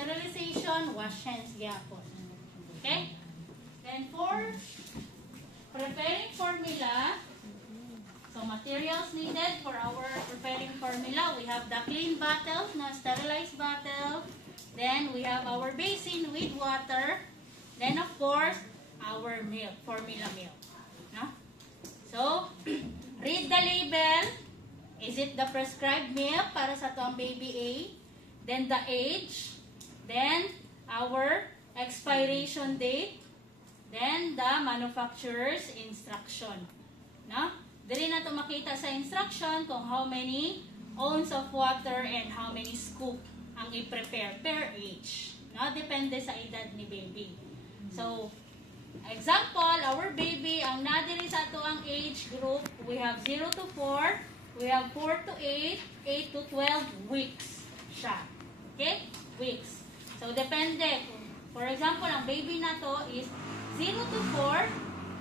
sterilization, wash hands gyapon. Okay? Then for preparing formula, so materials needed for our preparing formula, we have the clean bottle, na sterilized bottle. Then we have our basin with water. Then of course, our milk, formula milk. No? So, read the label. Is it the prescribed milk para sa to ang baby A? Then the age. Then our expiration date. Then the manufacturer's instruction. No? Dili na to makita sa instruction kung how many ounce of water and how many scoop ang i-prepare per age. No? Depende sa edad ni baby. So, example, our baby, ang nadiri sa ato ang age group, we have 0 to 4, we have 4 to 8, 8 to 12 weeks siya. Okay? Weeks. So, depende. For example, ang baby na to is 0 to 4,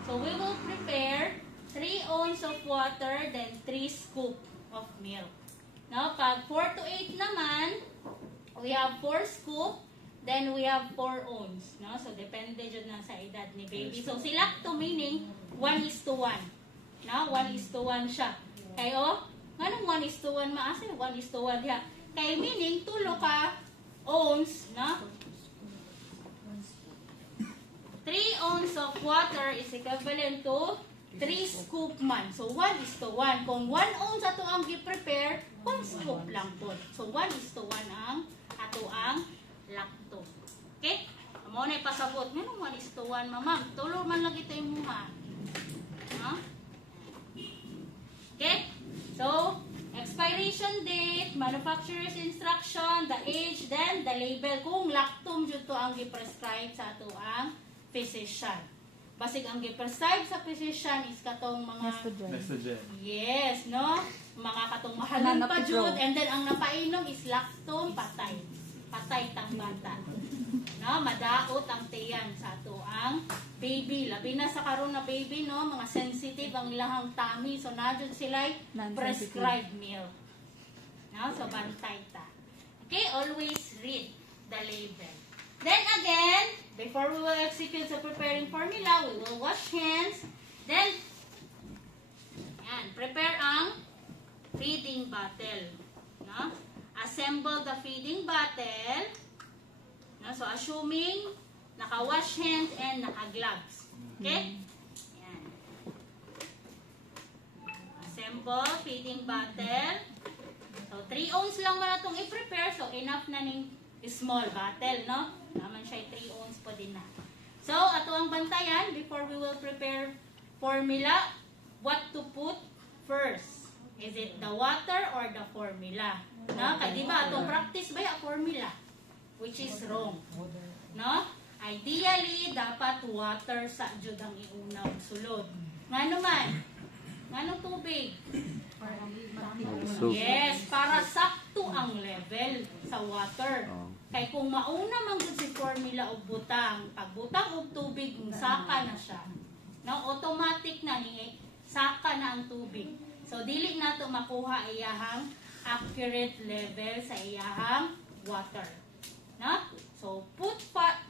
so we will prepare 3 ounce of water, then 3 scoop of milk. Now, pag 4 to 8 naman, we have 4 scoop, then we have 4 ounce. No? So, depende dyan na sa edad ni baby. So, silakto meaning 1:1. No? 1:1 siya. Kayo, anong 1:1 maasay? 1:1 ya. Kaya meaning, tulo ka ounce, no? 3 ounce of water is equivalent to 3 scoop man. So, 1:1. Kung 1 ounce ato ang gi-prepare, 1 scoop lang po. So, 1:1 ang ato ang lakto. Okay? Amo na ipasabot. Ganun 1:1, mamam. Tulo man lang ito yung mga. Huh? Okay? So, expiration date, manufacturer's instruction, the age, then the label. Kung lactum dito ang gi-prescribe sa ato ang physician. Basig ang gi-prescribe sa physician is katong mga Nestogen. yes, no? Mga katong mahalon pa jud, and then ang napainom is lactum, patay. Patay tang bata. No, madaot ang tiyan sa ato ang baby. Labi na sa karon na baby, no, mga sensitive ang ilang tummy, so nadjud sila prescribed milk. No, so bantay ta. Okay, always read the label. Then again, before we will execute the preparing formula, we will wash hands. Then, yan, prepare ang feeding bottle. No? Assemble the feeding bottle. No? So, assuming naka-wash hands and naka-gloves. Okay? Yan. Assemble feeding bottle. So, 3 ounce lang man itong i-prepare. So, enough na ning small bottle, no? Naman siya 3 ounce po din na. So, ato ang bantayan, before we will prepare formula, what to put first? Is it the water or the formula? No? Kaya diba, ato practice ba yung formula? Which is wrong. No? Ideally, dapat water sa jud ang iunang sulod. Nga naman? Nga nung tubig? Yes, para sakto ang level sa water. Kay kung mauna man gud si formula og butang, pag butang og tubig, saka na siya. No, automatic na ni saka na ang tubig. So dili nato makuha iyahang accurate level sa iyahang water. No? So put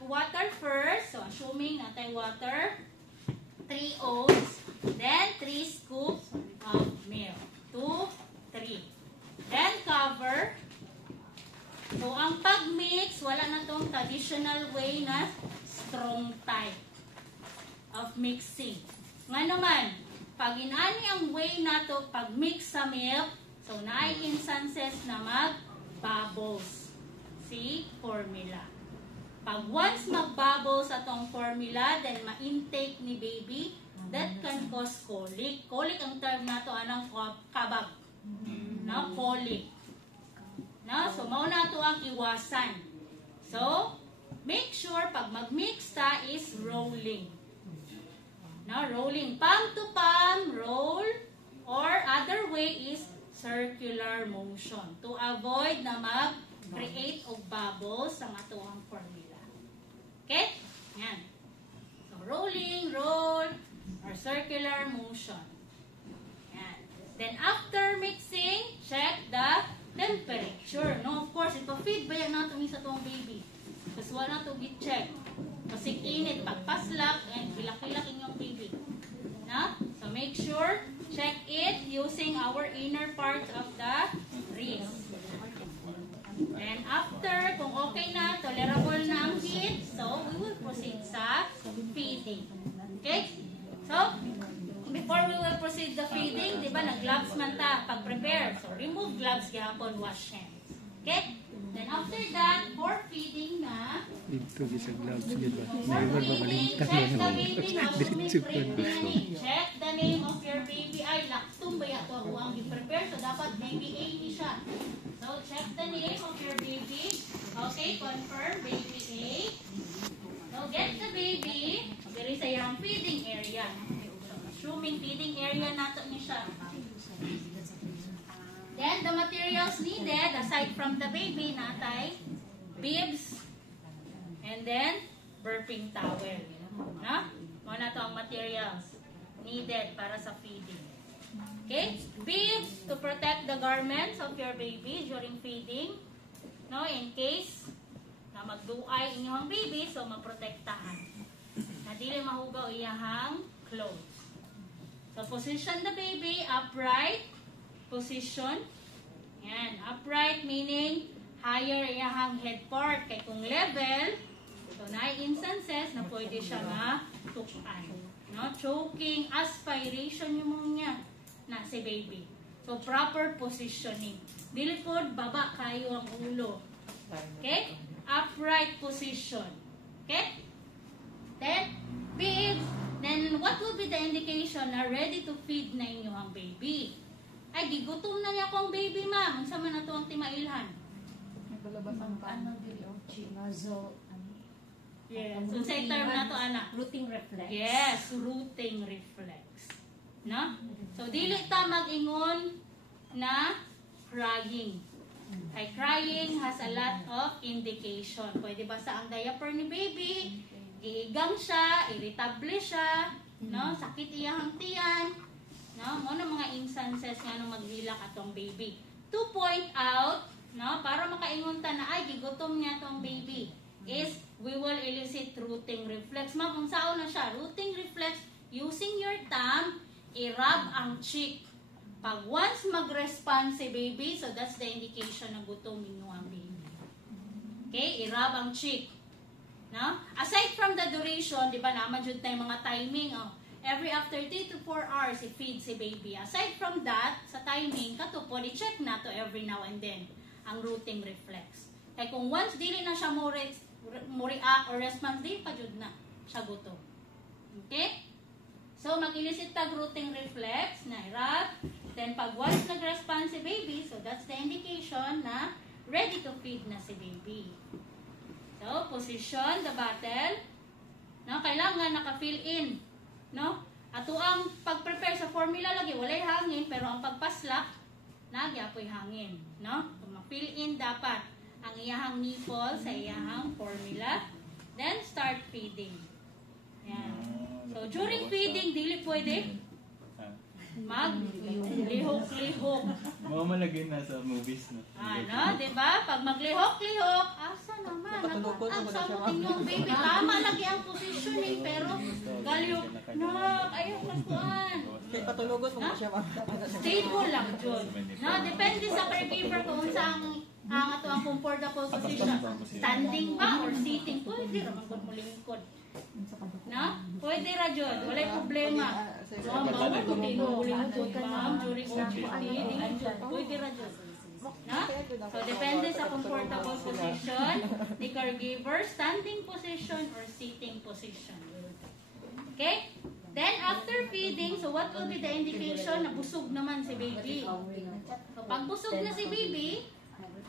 water first. So assuming natay water 3 ounce, then 3 scoops of milk. 2, 3. Then cover. So, ang pag-mix, wala na tong traditional way na strong type of mixing. Nga naman, pag inani ang way na to, pag-mix sa milk, so naay instances na mag-bubbles. See? Formula. Pag once mag-bubbles atong formula, then ma-intake ni baby, that can cause colic. Colic ang term na to, anong kabag. No? Colic. No? So, mauna to ang iwasan. So, make sure pag mag-mix ta is rolling. No? Rolling. Palm to palm, roll. Or other way is circular motion. To avoid na mag-create of bubbles sa matuang formula. Okay? Yan. So, rolling, roll, or circular motion. Yan. Then, after mixing, check the temperature. No, of course, ito feed ba yan natin sa itong baby? Kasi wala to gi-check. Kasi init, pagpaslak, and kilak-kilak inyong baby. No? So make sure, check it using our inner part of the wrist. And after, kung okay na, tolerable na ang heat, so we will proceed sa feeding. Okay? So, before we will proceed the feeding, di ba, nag-gloves man ta, pag-prepare. So, remove gloves, gihapon, wash hands. Okay? Then after that, for feeding na, Dito sa gloves, di ba? for feeding, check the baby, check the name of your baby. Ay, laktum ba yato ako ang i-prepare? So, dapat baby A ni siya. So, check the name of your baby. Okay, confirm, baby A. So, get the baby. Diri sa iyang feeding area. So, assuming feeding area nato ni siya. Then, the materials needed, aside from the baby, natay, bibs, and then, burping towel. No? Mga na to ang materials needed para sa feeding. Okay? Bibs to protect the garments of your baby during feeding. No? In case na magduay inyong baby, so maprotektahan. Na dili mahugaw iyahang clothes. So, position the baby upright. Position. Yan. Upright meaning higher iyahang head part. Kaya kung level, so na instances na pwede siya matukan. No? Choking, aspiration yung mga niya na si baby. So, proper positioning. Dili po, baba kayo ang ulo. Okay? Upright position. Okay? Then, bibs. Then, what will be the indication na ready to feed na inyo ang baby? Ay, gigutom na niya akong baby, ma'am. Ang sama na to ang timailhan. Nagalabas ang ano dili o chinazo. Yes. So, sa term na to, anak. Rooting reflex. Yes, rooting reflex. No? So, dili ta mag-ingon na crying. Ay, crying has a lot of indication. Pwede basa ang diaper ni baby, iigang siya, irritable siya, no? Sakit iyahang tiyan, no? Mo na mga instances nga nung maghilak atong baby. To point out, no, para makaingon ta na ay gigutom niya tong baby, is we will elicit rooting reflex. Ma'am, kung saan na siya? Rooting reflex, using your thumb, i-rub ang cheek. Pag once mag-respond si baby, so that's the indication na gutom ninyo ang baby. Okay? I-rub ang cheek. No? Aside from the duration, di ba naman dyan tayo mga timing, oh, every after 3 to 4 hours, i-feed si baby. Aside from that, sa timing, katupod, i-check na to every now and then, ang rooting reflex. Kaya kung once dili na siya mo react or response, di pa dyan na siya gutom. Okay? So, mag-elicit tag rooting reflex na i-rub. Then, pag once nag-respond si baby, so that's the indication na ready to feed na si baby. So, position the bottle. No, kailangan naka-fill in. No? Ato ang pag-prepare sa formula lagi, walay hangin, pero ang pagpaslak, nagyapoy hangin. No? So, ma-fill in dapat ang iyahang nipple sa iyahang formula. Then, start feeding. Yan. So, during feeding, dili pwede maglihok-lihok. Mamalagay na sa movies na. Ano, di ba? Pag maglihok-lihok, asa naman? Ang samutin yung baby. Tama lagi ang positioning, pero galihok. No, ayaw kasuan. Kaya patulogos mo siya Stable lang, Jod. No, depende sa caregiver kung saan ang ato ang comfortable position. Standing ba or sitting? Pwede naman kung mulingkod. No? Pwede ra, Jod. Walay problema. Ma'am, bawal kung di mo mulingkod, ma'am, during OJT. Pwede ra, Jod. No? So, depende sa comfortable position ni caregiver, standing position or sitting position. Okay? Then, after feeding, so what will be the indication na busog naman si baby? So, pag busog na si baby,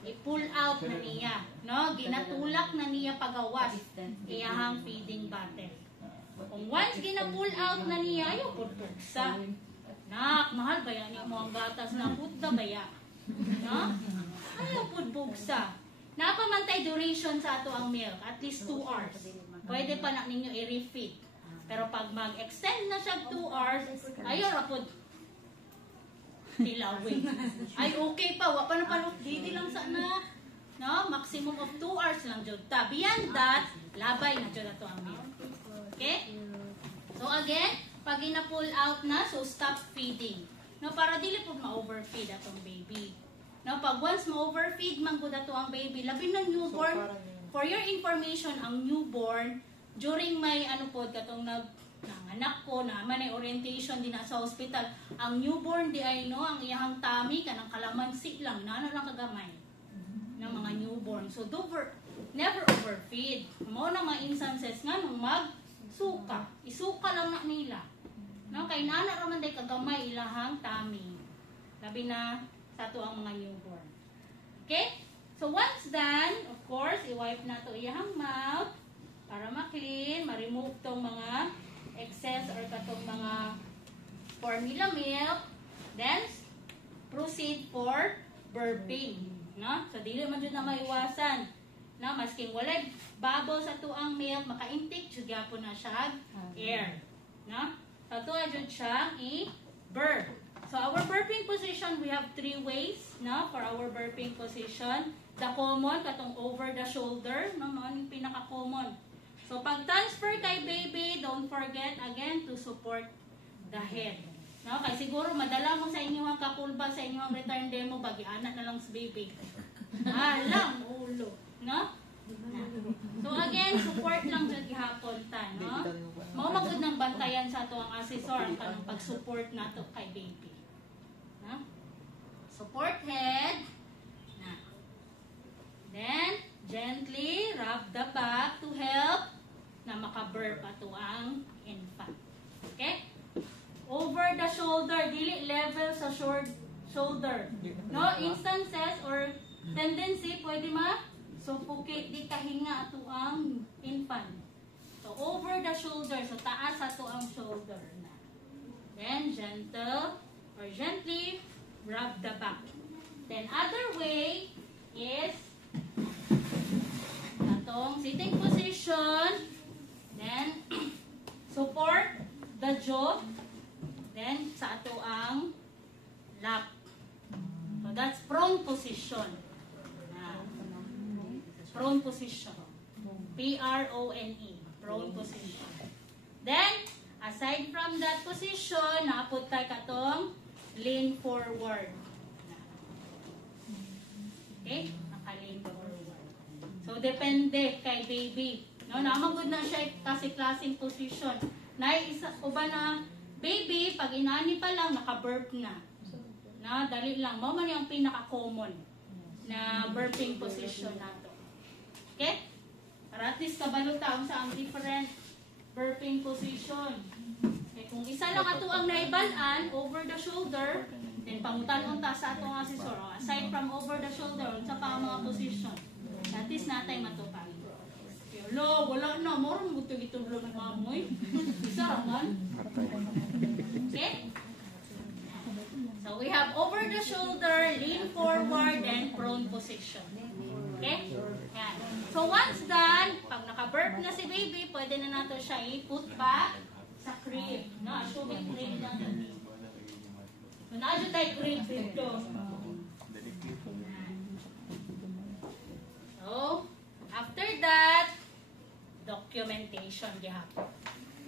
i-pull out na niya. No? Ginatulak na niya pagawas iyahang feeding bottle. Kung once gina-pull out na niya, ayaw putpuksa. Nak, mahal ba yan mo ang gatas na putda ba yan? No? Ayaw putpuksa. Napamantay duration sa ato ang milk, at least 2 hours. Pwede pa na ninyo i-refeed. Pero pag mag-extend na siya 2 hours, ayaw rapod tilawin. Ay, okay pa. Wapa na parang didi lang sana. No? Maximum of 2 hours lang jud ta. Beyond that, labay na jud ato ang milk. Okay? So again, pag ina-pull out na, so stop feeding. No, para dili po ma-overfeed atong baby. No, pag once ma-overfeed man gud ato ang baby, labi na newborn. For your information, ang newborn during may katong anak ko na man ay orientation din na sa hospital, ang newborn di ay ang iyang tummy kanang kalamansi lang, lang kagamay ng mga newborn. So never overfeed. Mao na mga instances nga nung magsuka. Isuka lang na nila. No, kay nana ra man day kagamay ilahang tummy. Labi na sa to ang mga newborn. Okay? So once done, of course, i-wipe na to iyang mouth para ma-clean, ma-remove tong mga excess or katong mga formula milk. Then proceed for burping, no? So dili man jud na maiwasan, no? Masking walay bubbles sa tuang milk, maka-intake jud gyapon na siya air, no? So tuwa jud siya i-burp. So our burping position, we have 3 ways, no? For our burping position, the common katong over the shoulder, no? Mao ning pinaka-common. So, pag transfer kay baby, don't forget again to support the head. No? Kaya siguro madala mo sa inyong kakulba, sa inyong return demo, bagi-anak na lang sa baby. Lang, ulo. No? So, again, support lang dyan gihapon ta. No? Magud ng bantayan sa ito ang assessor, ang kanang pag-support na ito kay baby. No? Support head. Na. Then, gently rub the back to help na maka-burp ato ang infant. Okay? Over the shoulder, dili level sa shoulder. No instances or tendency pwede ma-suffocate di kahinga ato ang infant. So over the shoulder, so taas ato ang shoulder na. Then gentle or gently rub the back. Then other way is atong sitting position. Then, support the jaw. Then, sa ato ang lap. So, that's prone position. Prone position. P-R-O-N-E. Prone position. Then, aside from that position, naput tayo katong lean forward. Okay? Naka-lean forward. So, depende kay baby. No, namagod na siya kasi klaseng position. Isa uba na baby, pag inani pa lang, naka-burp na. Na, dali lang. Mao man yung pinaka-common na burping position nato. Okay? Para at least kabalutaw sa ang different burping position. Okay, kung isa lang ato ang naibalan, over the shoulder, then pangutan ta sa atong assessor. Aside from over the shoulder, sa pa ang mga position. At least natay matupag. Wala na. Moron mo ito ng mamoy. Isa raman. Okay? So, we have over the shoulder, lean forward, and prone position. Okay? Yan. So, once done, pag naka-burp na si baby, pwede na nato siya i-put back sa crib. No? Assuming crib lang. So, na-adyo tayo crib dito. So, after that, documentation gihapon.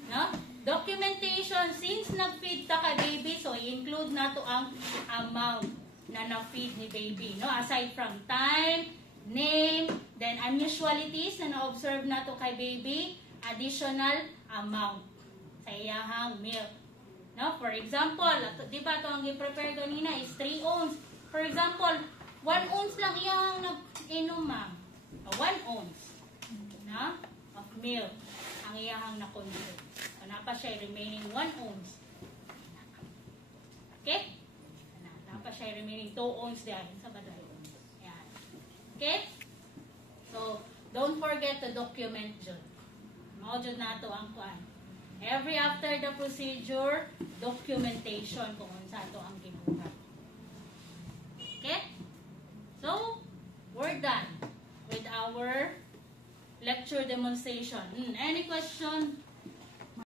No? Documentation, since nag-feed ta ka baby, so i-include na to ang amount na na-feed ni baby. No? Aside from time, name, then unusualities na na-observe na to kay baby, additional amount sa iyahang milk. No? For example, di ba ito ang i-prepare kanina is 3 ounce. For example, 1 ounce lang iyang nag-inom, ma'am. 1 ounce. No? Of milk ang iyahang na-consume. So, napa siya remaining 1 ounce. Okay? Napa siya remaining 2 ounce dahil sa baday ounce. Yan. Okay? So, don't forget to document dyan. Mao dyan na ito ang kuan. Every after the procedure, documentation kung sa ito ang gibuhat. Okay? So, we're done with our lecture demonstration. Any question?